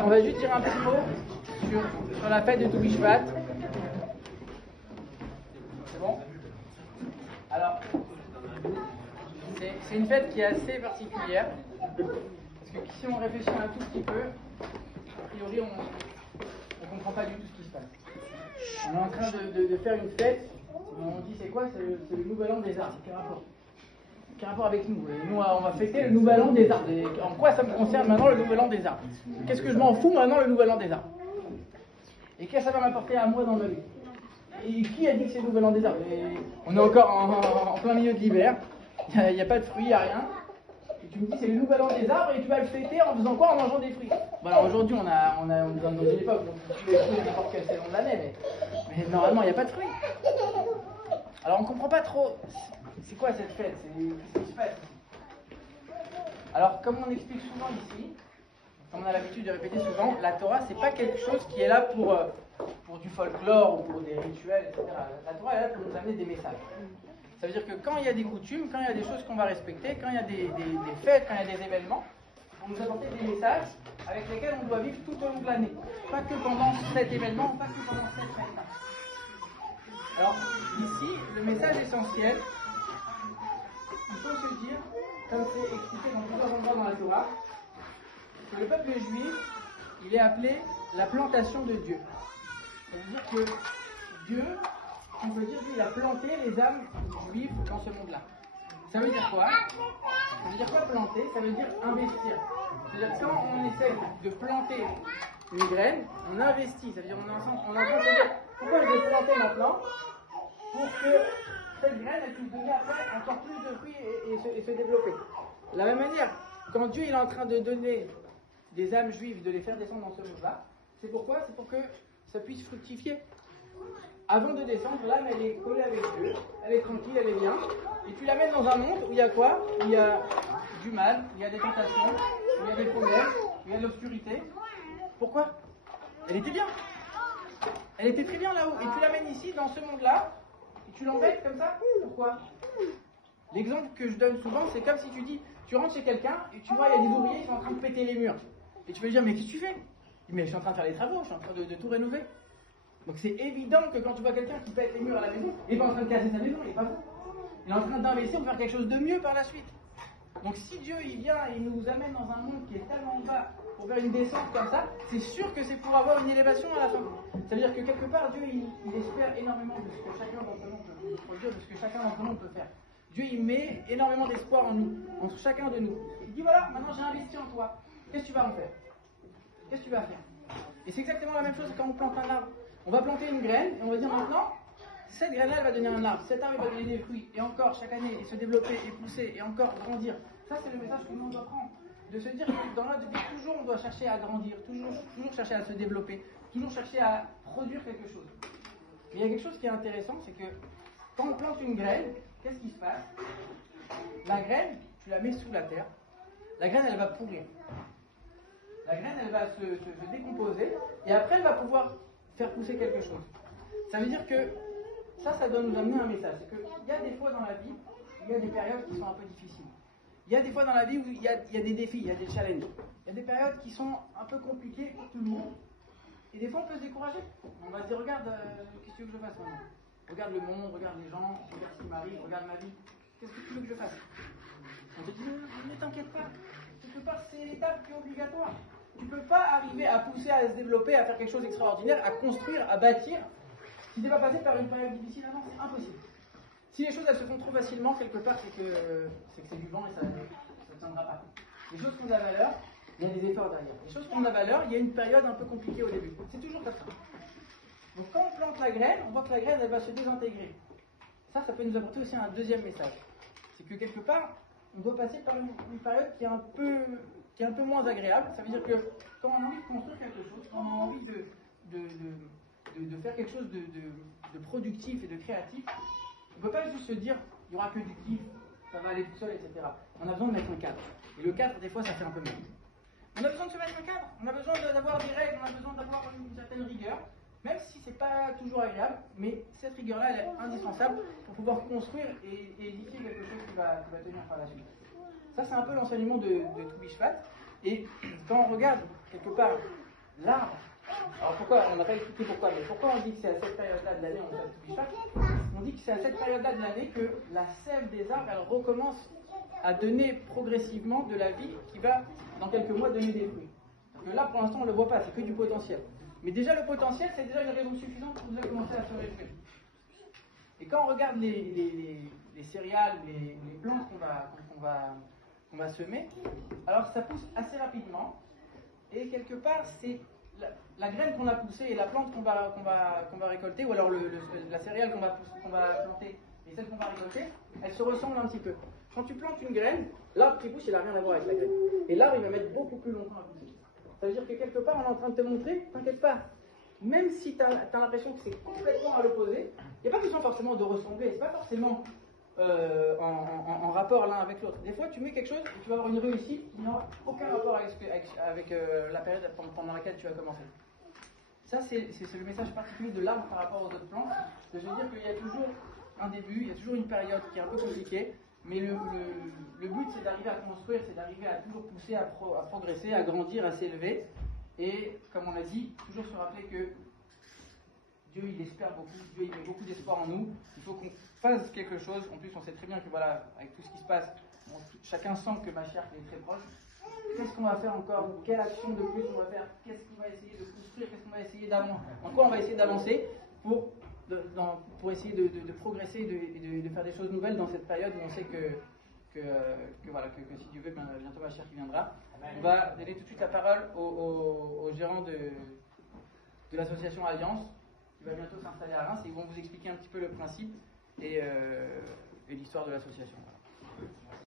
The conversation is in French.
On va juste dire un petit mot sur la fête de Tou Bishvat. C'est bon? Alors, c'est une fête qui est assez particulière. Parce que si on réfléchit un tout petit peu, a priori, on ne comprend pas du tout ce qui se passe. On est en train de faire une fête. On dit c'est quoi? C'est le nouvel an des arbres. Quel rapport avec nous? Et nous, on va fêter le nouvel an des arbres. Et en quoi ça me concerne maintenant le nouvel an des arbres? Qu'est-ce que je m'en fous maintenant le nouvel an des arbres? Et qu'est-ce que ça va m'apporter à moi dans ma vie? Et qui a dit que c'est le nouvel an des arbres? Et on est encore en plein milieu de l'hiver. Il n'y a pas de fruits, il n'y a rien. Et tu me dis c'est le nouvel an des arbres et tu vas le fêter en faisant quoi? En mangeant des fruits. Bon, alors aujourd'hui on est dans une époque où on mange des fruits à n'importe quelle saison de l'année, mais normalement il n'y a pas de fruits. Alors on ne comprend pas trop. C'est quoi cette fête? Qu'est-ce qui se passe? Alors, comme on explique souvent ici, comme on a l'habitude de répéter souvent, la Torah, c'est pas quelque chose qui est là pour du folklore ou pour des rituels, etc. La Torah est là pour nous amener des messages. Ça veut dire que quand il y a des coutumes, quand il y a des choses qu'on va respecter, quand il y a des fêtes, quand il y a des événements, pour nous apporter des messages avec lesquels on doit vivre tout au long de l'année. Pas que pendant cet événement, pas que pendant cette fête-là. Alors, ici, le message essentiel, il faut se dire, comme c'est expliqué dans plusieurs endroits dans la Torah, que le peuple juif, il est appelé la plantation de Dieu. Ça veut dire que Dieu, on peut dire qu'il a planté les âmes juives dans ce monde-là. Ça veut dire quoi? Ça veut dire quoi planter? Ça veut dire investir. C'est-à-dire que quand on essaie de planter une graine, on investit. Ça veut dire on est en train de se dire, pourquoi je vais planter maintenant? Pour que cette graine elle puisse donner après encore plus de fruits et se développer. De la même manière, quand Dieu est en train de donner des âmes juives, de les faire descendre dans ce monde-là, c'est pourquoi? C'est pour que ça puisse fructifier. Avant de descendre, l'âme elle est collée avec Dieu, elle est tranquille, elle est bien, et tu l'amènes dans un monde où il y a quoi? Où il y a du mal, il y a des tentations, où il y a des problèmes, où il y a de l'obscurité. Pourquoi? Elle était bien. Elle était très bien là-haut, et tu l'amènes ici, dans ce monde-là, et tu l'embêtes comme ça. Pourquoi? L'exemple que je donne souvent, c'est comme si tu dis, tu rentres chez quelqu'un et tu vois, il y a des ouvriers qui sont en train de péter les murs. Et tu peux lui dire, mais qu'est-ce que tu fais? Il dit, mais je suis en train de faire les travaux, je suis en train de tout rénover. Donc c'est évident que quand tu vois quelqu'un qui pète les murs à la maison, il n'est pas en train de casser sa maison, il n'est pas fou. Il est en train d'investir pour faire quelque chose de mieux par la suite. Donc si Dieu il vient et il nous amène dans un monde qui est tellement bas pour faire une descente comme ça, c'est sûr que c'est pour avoir une élévation à la fin. Ça veut dire que quelque part Dieu il espère énormément de ce que chacun d'entre nous peut produire, de ce que chacun d'entre nous peut faire. Dieu il met énormément d'espoir en nous, entre chacun de nous. Il dit voilà, maintenant j'ai investi en toi. Qu'est-ce que tu vas en faire? Qu'est-ce que tu vas faire? Et c'est exactement la même chose quand on plante un arbre. On va planter une graine et on va dire maintenant, cette graine-là elle va donner un arbre, cet arbre il va donner des fruits, et encore chaque année, et se développer, et pousser, et encore grandir. Ça c'est le message que nous on doit prendre. De se dire que dans notre vie, toujours on doit chercher à grandir, toujours chercher à se développer, toujours chercher à produire quelque chose. Mais il y a quelque chose qui est intéressant, c'est que quand on plante une graine, qu'est-ce qui se passe? La graine, tu la mets sous la terre, la graine elle va pourrir. La graine elle va se décomposer, et après elle va pouvoir faire pousser quelque chose. Ça veut dire que ça doit nous amener un message. C'est qu'il y a des fois dans la vie, il y a des périodes qui sont un peu difficiles. Il y a des fois dans la vie où il y a des défis, il y a des challenges. Il y a des périodes qui sont un peu compliquées pour tout le monde. Et des fois on peut se décourager. On va se dire, regarde, qu'est-ce que tu veux que je fasse maintenant? Regarde le monde, regarde les gens, regarde ce qui m'arrive, regarde ma vie. Qu'est-ce que tu veux que je fasse? On te dit, ne t'inquiète pas. Quelque part, c'est l'étape qui est obligatoire. Tu ne peux pas arriver à pousser, à se développer, à faire quelque chose d'extraordinaire, à construire, à bâtir, si tu n'es pas passé par une période difficile avant, c'est impossible. Si les choses elles se font trop facilement, quelque part, c'est que c'est du vent et ça ne tiendra pas. Les choses qui ont de la valeur, il y a des efforts derrière. Les choses qui ont de la valeur, il y a une période un peu compliquée au début. C'est toujours comme ça. Donc quand on plante la graine, on voit que la graine elle va se désintégrer. Ça peut nous apporter aussi un deuxième message. C'est que quelque part, on doit passer par une période qui est un peu moins agréable. Ça veut dire que quand on a envie de construire quelque chose, quand on a envie de faire quelque chose de productif et de créatif, on ne peut pas juste se dire il n'y aura que du kiff, ça va aller tout seul, etc. On a besoin de mettre un cadre. Et le cadre, des fois, ça fait un peu mal. On a besoin de se mettre un cadre, on a besoin d'avoir des règles, on a besoin d'avoir une certaine rigueur, même si ce n'est pas toujours agréable, mais cette rigueur-là, elle est indispensable pour pouvoir construire et édifier quelque chose qui va tenir par la suite. Ça, c'est un peu l'enseignement de Tou Bishvat. Et quand on regarde quelque part l'arbre, alors pourquoi, on n'a pas expliqué pourquoi, mais pourquoi on dit que c'est à cette période-là de l'année, on dit que c'est à cette période-là de l'année que la sève des arbres, elle recommence à donner progressivement de la vie qui va, dans quelques mois, donner des fruits. Parce que là, pour l'instant, on ne le voit pas, c'est que du potentiel. Mais déjà, le potentiel, c'est déjà une raison suffisante pour déjà commencer à se réjouir. Et quand on regarde les céréales, les plantes qu'on va semer, alors ça pousse assez rapidement. Et quelque part, c'est la graine qu'on a poussée et la plante qu'on va récolter, ou alors la céréale qu'on va planter et celle qu'on va récolter, elles se ressemblent un petit peu. Quand tu plantes une graine, l'arbre qui pousse, il n'a rien à voir avec la graine. Et l'arbre, il va mettre beaucoup plus longtemps à pousser. Ça veut dire que quelque part, on est en train de te montrer, t'inquiète pas, même si tu as l'impression que c'est complètement à l'opposé, il n'y a pas besoin forcément de ressembler, c'est pas forcément en rapport l'un avec l'autre. Des fois, tu mets quelque chose et tu vas avoir une réussite qui n'aura aucun rapport avec la période pendant laquelle tu as commencé. Ça, c'est le message particulier de l'arbre par rapport aux autres plantes. Je veux dire qu'il y a toujours un début, il y a toujours une période qui est un peu compliquée, mais le but, c'est d'arriver à construire, c'est d'arriver à toujours pousser, à progresser, à grandir, à s'élever. Et, comme on a dit, toujours se rappeler que Dieu, il espère beaucoup, Dieu, il met beaucoup d'espoir en nous. Il faut qu'on fasse quelque chose. En plus, on sait très bien que, voilà, avec tout ce qui se passe, chacun sent que Mashiach est très proche. Qu'est-ce qu'on va faire encore? Quelle action de plus on va faire? Qu'est-ce qu'on va essayer de construire? Qu'est-ce qu'on va essayer d'avancer? En quoi on va essayer d'avancer pour essayer de progresser et de faire des choses nouvelles dans cette période où on sait que si Dieu veut, bientôt Mashiach qui viendra. On va donner tout de suite la parole au gérant de l'association Alliance, qui va bientôt s'installer à Reims, et ils vont vous expliquer un petit peu le principe et l'histoire de l'association. Voilà.